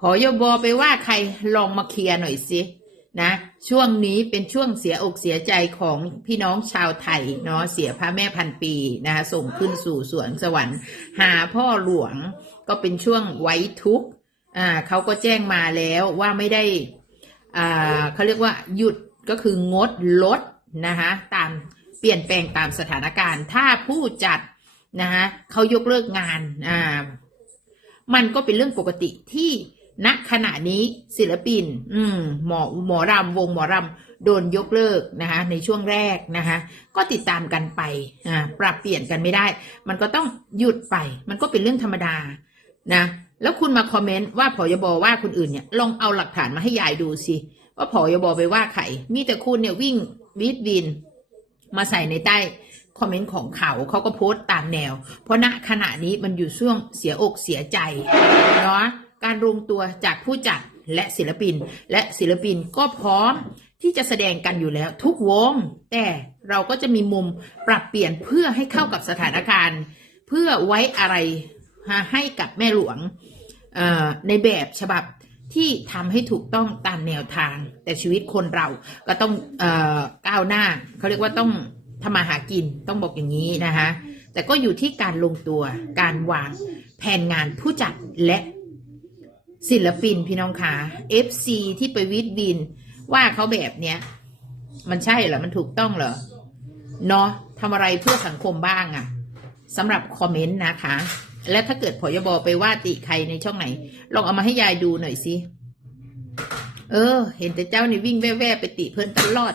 พอยบไปว่าใครลองมาเคลียร์หน่อยสินะ ช่วงนี้เป็นช่วงเสียอกเสียใจของพี่น้องชาวไทยเนาะเสียพระแม่พันปีนะคะส่งขึ้นสู่สวงสวรรค์ หาพ่อหลวงก็เป็นช่วงไว้ทุกข์อ่าเขาก็แจ้งมาแล้วว่าไม่ได้อ่าเขาเรียกว่าหยุดก็คืองดลดนะคะตามเปลี่ยนแปลงตามสถานการณ์ ถ้าผู้จัดนะคะเขายกเลิกงานอ่ามันก็เป็นเรื่องปกติที่ ณขณะนี้ศิลปิน อืมหมอหมอรำวงหมอรำโดนยกเลิกนะคะในช่วงแรกนะคะ ก็ติดตามกันไปอ่าปรับเปลี่ยนกันไม่ได้ มันก็ต้องหยุดไป มันก็เป็นเรื่องธรรมดานะแล้วคุณมาคอมเมนต์ว่าผอยบว่าคนอื่นเนี่ยลองเอาหลักฐานมาให้ยายดูสิว่าผอยบไปว่าใครมีแต่คุณเนี่ยวิ่งวิดวิน มาใส่ในใต้คอมเมนต์ของเขาเขาก็โพสต์ตามแนว เพราะณขณะนี้มันอยู่ช่วงเสียอกเสียใจเนาะ การรวมตัวจากผู้จัดและศิลปิน และศิลปินก็พร้อมที่จะแสดงกันอยู่แล้วทุกวง แต่เราก็จะมีมุมปรับเปลี่ยนเพื่อให้เข้ากับสถานการณ์ เพื่อไว้อะไรให้กับแม่หลวงในแบบฉบับที่ทำให้ถูกต้องตามแนวทาง แต่ชีวิตคนเราก็ต้องอก้าวหน้า เขาเรียกว่าต้องทำมาหากินต้องบอกอย่างนี้นะคะแต่ก็อยู่ที่การลงตัวการวางแผนงานผู้จัดและ ศิลปินพี่น้องขา FC ที่ไปวิดวิน ว่าเขาแบบเนี้ย มันใช่เหรอ มันถูกต้องเหรอ เนาะทำอะไรเพื่อสังคมบ้างอะสำหรับคอมเมนต์นะคะ และถ้าเกิดพอยบไปว่าติใครในช่องไหน ลองเอามาให้ยายดูหน่อยสิ เออ เห็นแต่เจ้านี่วิ่งแว่ๆไปติเพิ่อนตลอด